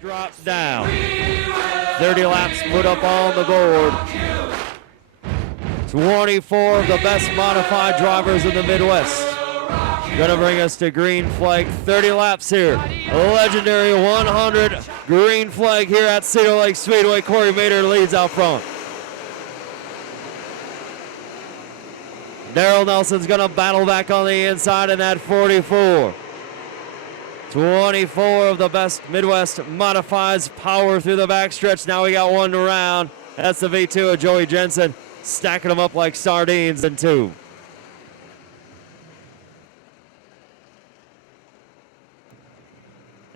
Drop down. 30 laps put up on the board. 24 of the best modified drivers in the Midwest. Gonna bring us to green flag, 30 laps here. A legendary 100 green flag here at Cedar Lake Speedway. Corey Mater leads out front. Daryl Nelson's gonna battle back on the inside in that 44. 24 of the best Midwest modifieds power through the backstretch. Now we got one around. That's the V2 of Joey Jensen, stacking them up like sardines in two.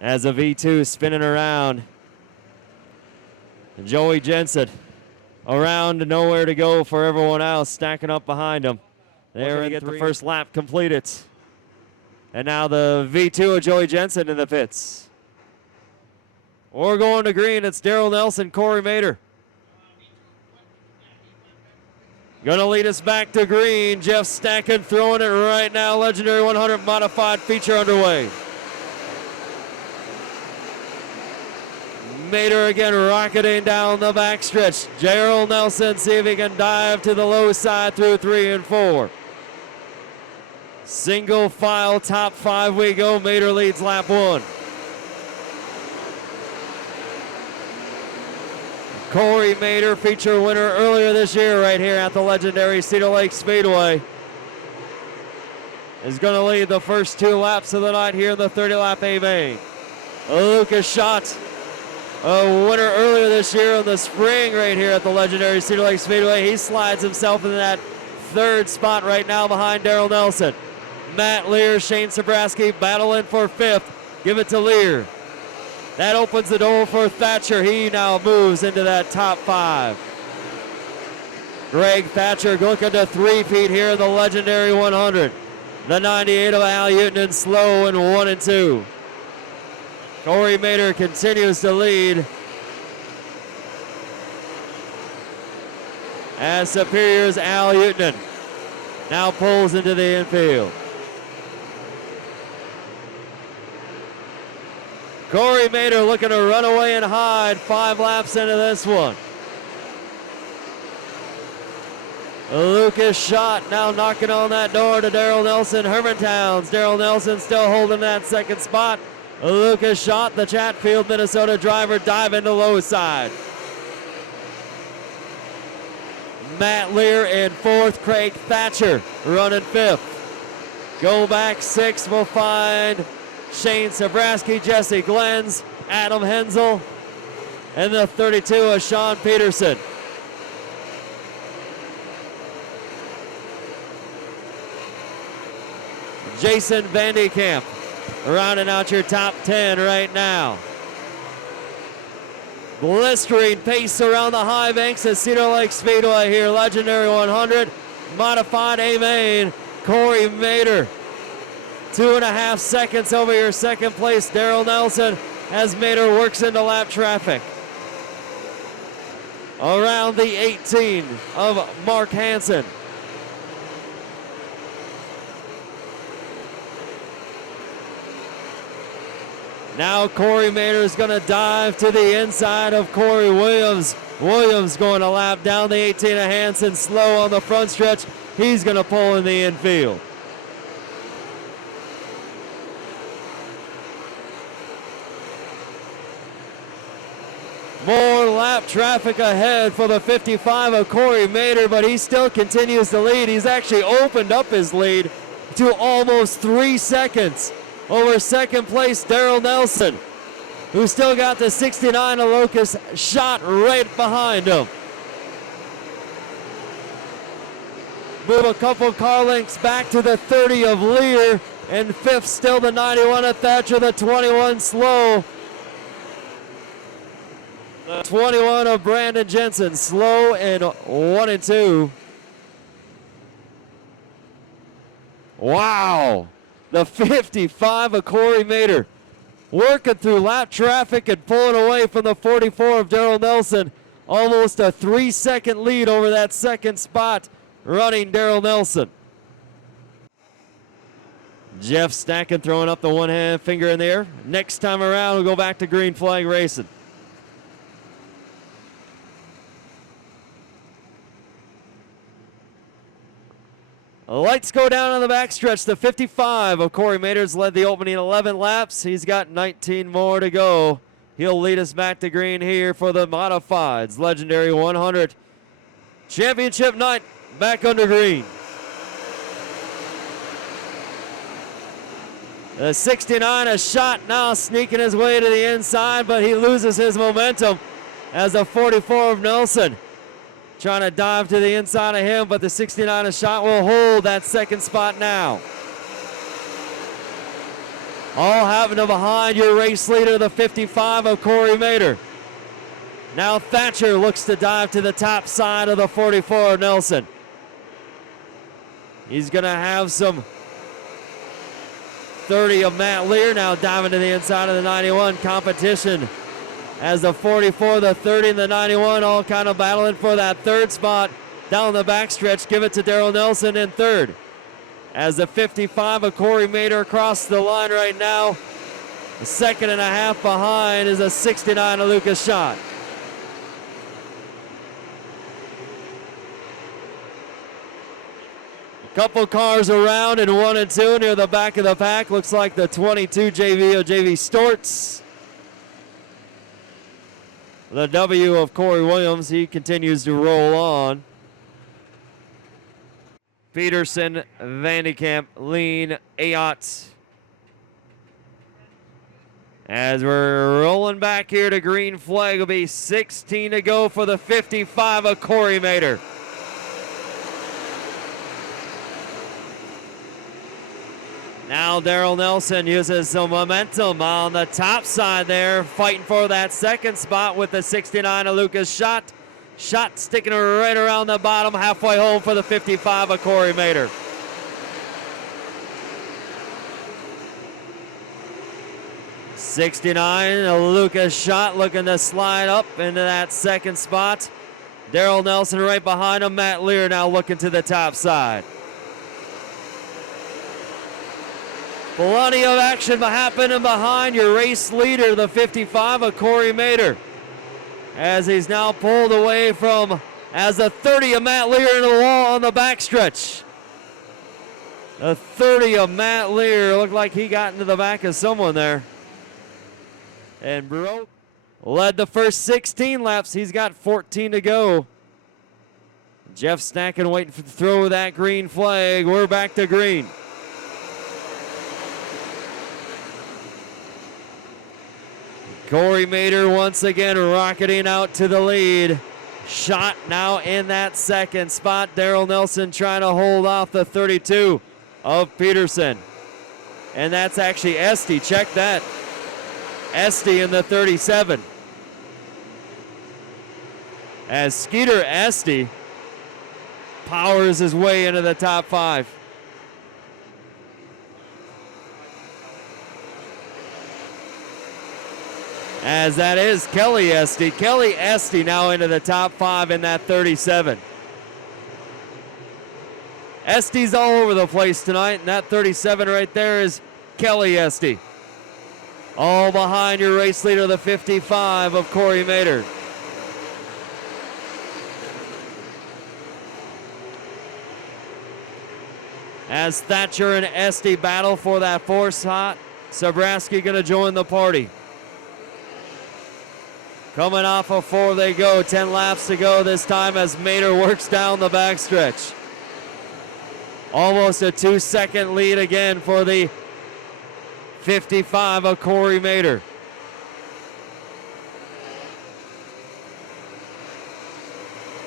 As a V2 spinning around. Joey Jensen around to nowhere to go for everyone else, stacking up behind him. They're going to get the first lap completed. And now the V2 of Joey Jensen in the pits. We're going to green. It's Daryl Nelson, Corey Mater. Gonna lead us back to green. Jeff Stacken throwing it right now. Legendary 100 modified feature underway. Mater again rocketing down the backstretch. Daryl Nelson, see if he can dive to the low side through 3 and 4. Single file, top 5 we go. Mater leads lap 1. Corey Mater, feature winner earlier this year right here at the legendary Cedar Lake Speedway, is going to lead the first 2 laps of the night here in the 30-lap A main. Lucas Schott, a winner earlier this year in the spring right here at the legendary Cedar Lake Speedway. He slides himself into that 3rd spot right now behind Daryl Nelson. Matt Lear, Shane Sabraski battling for 5th. Give it to Lear. That opens the door for Thatcher. He now moves into that top 5. Greg Thatcher looking to three-peat here in the legendary 100. The 98 of Al Utenon slow in 1 and 2. Corey Mater continues to lead as Superior's Al Utenon now pulls into the infield. Corey Mater looking to run away and hide 5 laps into this one. Lucas Schott now knocking on that door to Daryl Nelson, Hermantowns. Daryl Nelson still holding that 2nd spot. Lucas Schott, the Chatfield, Minnesota driver, diving to low side. Matt Lear in 4th, Craig Thatcher running 5th. Go back 6th, we'll find Shane Sabraski, Jesse Glens, Adam Hensel, and the 32 of Sean Peterson. Jason Vandekamp rounding out your top 10 right now. Blistering pace around the high banks at Cedar Lake Speedway here. Legendary 100, modified A main, Corey Mater. 2.5 seconds over your 2nd place, Daryl Nelson, as Mater works into lap traffic. Around the 18 of Mark Hansen. Now Corey Mater is going to dive to the inside of Corey Williams. Williams going to lap down the 18 of Hansen, slow on the front stretch. He's going to pull in the infield. More lap traffic ahead for the 55 of Corey Mater, but he still continues to lead. He's actually opened up his lead to almost 3 seconds over 2nd place Daryl Nelson, who still got the 69 of Lucas Schott right behind him. Move a couple car lengths back to the 30 of Lear, and 5th still the 91 of Thatcher, the 21 slow. The 21 of Brandon Jensen, slow in 1 and 2. Wow. The 55 of Corey Mater working through lap traffic and pulling away from the 44 of Daryl Nelson. Almost a 3-second lead over that 2nd spot running Daryl Nelson. Jeff Stacken throwing up the one hand finger in the air. Next time around, we'll go back to green flag racing. Lights go down on the backstretch. The 55 of Corey Maters led the opening 11 laps. He's got 19 more to go. He'll lead us back to green here for the Modifieds Legendary 100 Championship night back under green. The 69 a shot now sneaking his way to the inside, but he loses his momentum as the 44 of Nelson trying to dive to the inside of him, but the 69 a shot will hold that second spot now. All happening behind your race leader, the 55 of Corey Mater. Now Thatcher looks to dive to the top side of the 44 of Nelson. He's going to have some 30 of Matt Lear now diving to the inside of the 91 competition. As the 44, the 30, and the 91 all kind of battling for that third spot down the backstretch. Give it to Darrell Nelson in third. As the 55 of Corey Mater across the line right now. A second and a half behind is a 69 of Lucas Schott. A couple cars around in 1 and 2 near the back of the pack. Looks like the 22 JV of JV Storts. The W of Corey Williams, he continues to roll on. Peterson, Vandekamp, Lean, Ayotte. As we're rolling back here to green flag, will be 16 to go for the 55 of Corey Mater. Now Darrell Nelson uses some momentum on the top side there, fighting for that second spot with the 69 of Lucas Schott. Schott sticking right around the bottom, halfway home for the 55 of Corey Mater. '69 of Lucas Schott looking to slide up into that second spot. Darrell Nelson right behind him. Matt Lear now looking to the top side. Plenty of action happening behind your race leader, the 55 of Corey Mater. As he's now pulled away from, as the 30 of Matt Lear into the wall on the backstretch. The 30 of Matt Lear looked like he got into the back of someone there. And broke. Led the first 16 laps. He's got 14 to go. Jeff Stacken waiting to throw that green flag. We're back to green. Corey Mater once again rocketing out to the lead. Schott now in that second spot. Darrell Nelson trying to hold off the 32 of Peterson. And that's actually Esty. Check that. Esty in the 37. As Skeeter Esty powers his way into the top 5. As that is Kelly Esty. Kelly Esty now into the top 5 in that 37. Esty's all over the place tonight, and that 37 right there is Kelly Esty. All behind your race leader, the 55 of Corey Mater. As Thatcher and Esty battle for that 4 spot, Sabraski gonna join the party. Coming off of 4 they go, 10 laps to go this time as Mater works down the backstretch. Almost a 2-second lead again for the 55 of Corey Mater.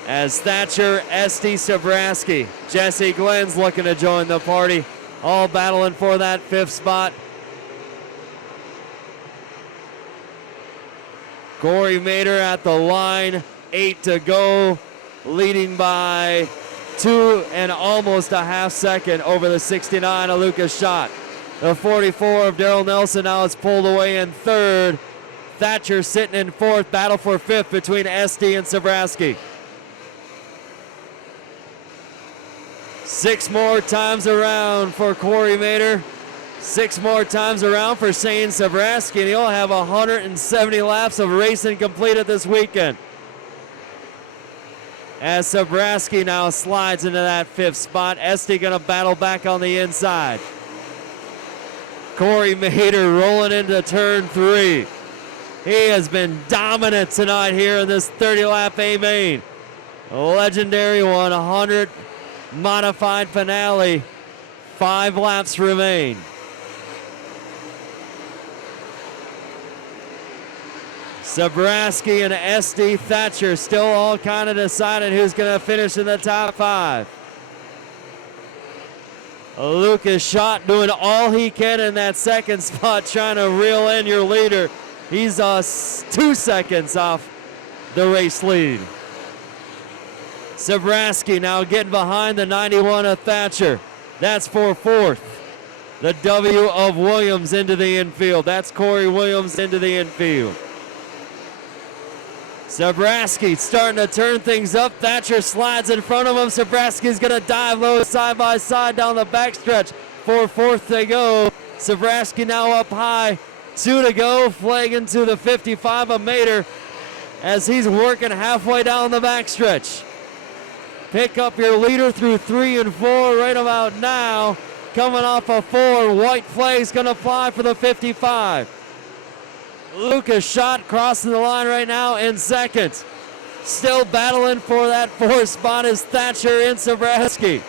As Thatcher, Esty, Sabraski, Jesse Glenn's looking to join the party, all battling for that 5th spot. Corey Mater at the line, 8 to go, leading by 2 and almost a half second over the 69 of Lucas Schott. The 44 of Darrell Nelson now is pulled away in 3rd. Thatcher sitting in 4th, battle for 5th between Esty and Sabraski. 6 more times around for Corey Mater. 6 more times around for Shane Sabraski, and he'll have 170 laps of racing completed this weekend. As Sabraski now slides into that 5th spot, Este gonna battle back on the inside. Corey Mader rolling into turn 3. He has been dominant tonight here in this 30-lap A-main. A legendary 100 modified finale. 5 laps remain. Sabraski and Este Thatcher still all kind of decided who's going to finish in the top 5. Lucas Schott doing all he can in that 2nd spot, trying to reel in your leader. He's 2 seconds off the race lead. Sabraski now getting behind the 91 of Thatcher. That's for 4th. The W of Williams into the infield. That's Corey Williams into the infield. Sabraski starting to turn things up. Thatcher slides in front of him. Sabraski's going to dive low side by side down the backstretch. For 4th they go. Sabraski now up high. 2 to go. Flag into the 55 of Mader as he's working halfway down the backstretch. Pick up your leader through 3 and 4 right about now. Coming off of 4. White flag's going to fly for the 55. Lucas Schott crossing the line right now in 2nd. Still battling for that 4th spot is Thatcher and Sabraski.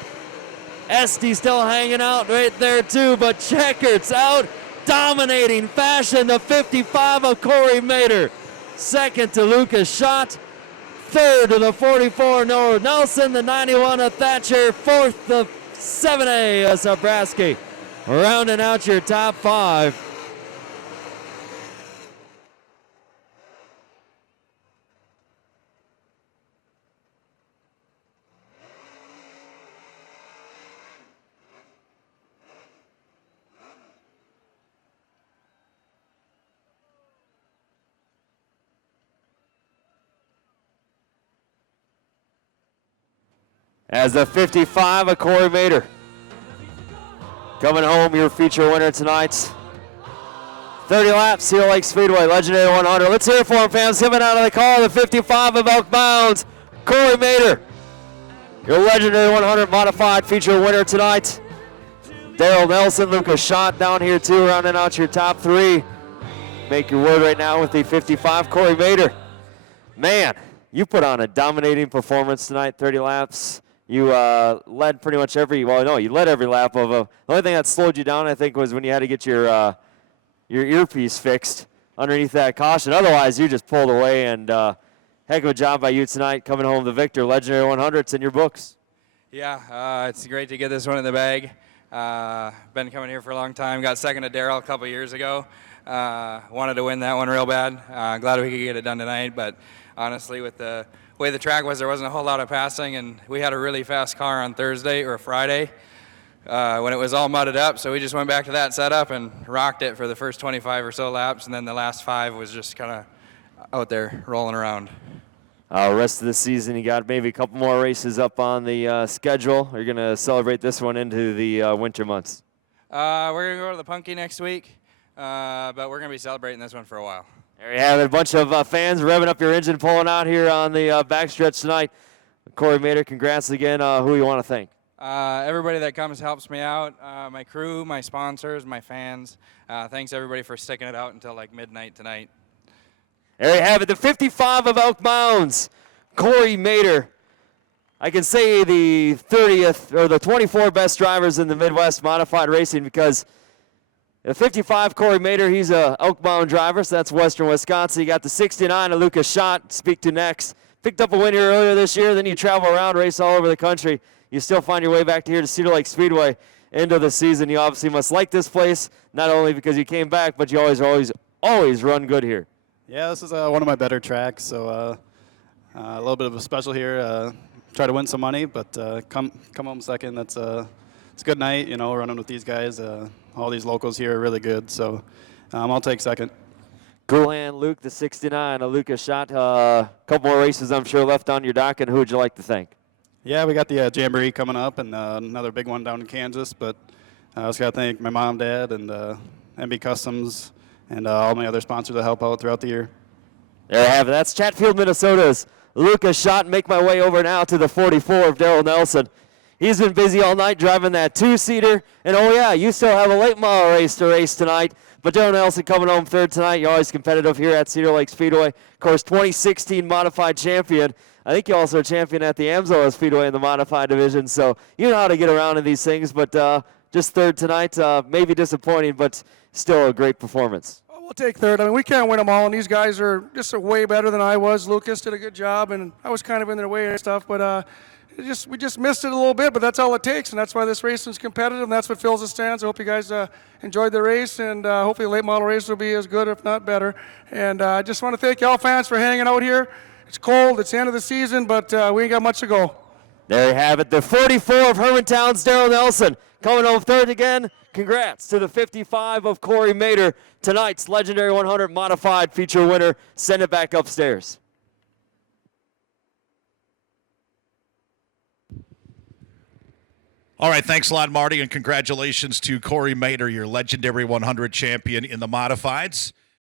Este still hanging out right there too, but Checkert's out, dominating fashion, the 55 of Corey Mader. 2nd to Lucas Schott. 3rd to the 44 Noah Nelson, the 91 of Thatcher. 4th the 7A of Sabraski. Rounding out your top 5. As the 55 of Corey Mader coming home, your feature winner tonight. 30 laps, Cedar Lake Speedway, Legendary 100. Let's hear it for him, fans. Coming out of the car, the 55 of Elk Mounds, Corey Mader. Your Legendary 100 modified feature winner tonight. Daryl Nelson, Lucas Schott down here too, rounding out your top 3. Make your word right now with the 55, Corey Mader. Man, you put on a dominating performance tonight, 30 laps. You led pretty much you led every lap of the only thing that slowed you down, I think, was when you had to get your earpiece fixed underneath that caution. Otherwise, you just pulled away, and heck of a job by you tonight, coming home the victor. Legendary 100's in your books. Yeah, it's great to get this one in the bag. Been coming here for a long time. Got 2nd to Darrell a couple years ago. Wanted to win that one real bad. Glad we could get it done tonight, but honestly, with the way the track was, there wasn't a whole lot of passing, and we had a really fast car on Thursday or Friday when it was all mudded up, so we just went back to that setup and rocked it for the first 25 or so laps, and then the last 5 was just kind of out there rolling around. Rest of the season, you got maybe a couple more races up on the schedule. You're going to celebrate this one into the winter months. We're going to go to the Punky next week, but we're going to be celebrating this one for a while. There you have it, a bunch of fans revving up your engine, pulling out here on the backstretch tonight. Corey Mader, congrats again. Who you want to thank? Everybody that comes helps me out. My crew, my sponsors, my fans. Thanks everybody for sticking it out until like midnight tonight. There you have it, the 55 of Elk Mounds, Corey Mader. I can say the 30th or the 24 best drivers in the Midwest modified racing, because the 55, Corey Mader, he's a Elk Mound driver, so that's Western Wisconsin. You got the 69 of Lucas Schott, speak to next. Picked up a win here earlier this year, then you travel around, race all over the country. You still find your way back to here to Cedar Lake Speedway end of the season. You obviously must like this place, not only because you came back, but you always run good here. Yeah, this is one of my better tracks, so a little bit of a special here. Try to win some money, but come home 2nd. It's a good night, running with these guys. All these locals here are really good, so I'll take 2nd. Cool hand, Luke, the 69, a Lucas Schott. A couple more races, I'm sure, left on your docket. Who would you like to thank? Yeah, we got the Jamboree coming up and another big one down in Kansas, but I also got to thank my mom, dad, and MB Customs, and all my other sponsors that help out throughout the year. There you have it. That's Chatfield, Minnesota's Lucas Schott. Make my way over now to the 44 of Daryl Nelson. He's been busy all night driving that two-seater. And, oh, yeah, you still have a late model race to race tonight. But Daryl Nelson coming home third tonight. You're always competitive here at Cedar Lake Speedway. Of course, 2016 modified champion. I think you also are champion at the Amsoil Speedway in the modified division. So you know how to get around in these things. But just third tonight, maybe disappointing, but still a great performance. We'll take third. I mean, we can't win them all, and these guys are just way better than I was. Lucas did a good job, and I was kind of in their way and stuff, but we just missed it a little bit, but that's all it takes, and that's why this race is competitive, and that's what fills the stands. I hope you guys enjoyed the race, and hopefully the late model race will be as good, if not better. And I just want to thank y'all fans for hanging out here. It's cold. It's the end of the season, but we ain't got much to go. There you have it. The 44 of Hermantown's Daryl Nelson coming home third again. Congrats to the 55 of Corey Mader, tonight's Legendary 100 Modified feature winner. Send it back upstairs. All right, thanks a lot, Marty, and congratulations to Corey Mader, your Legendary 100 champion in the Modifieds.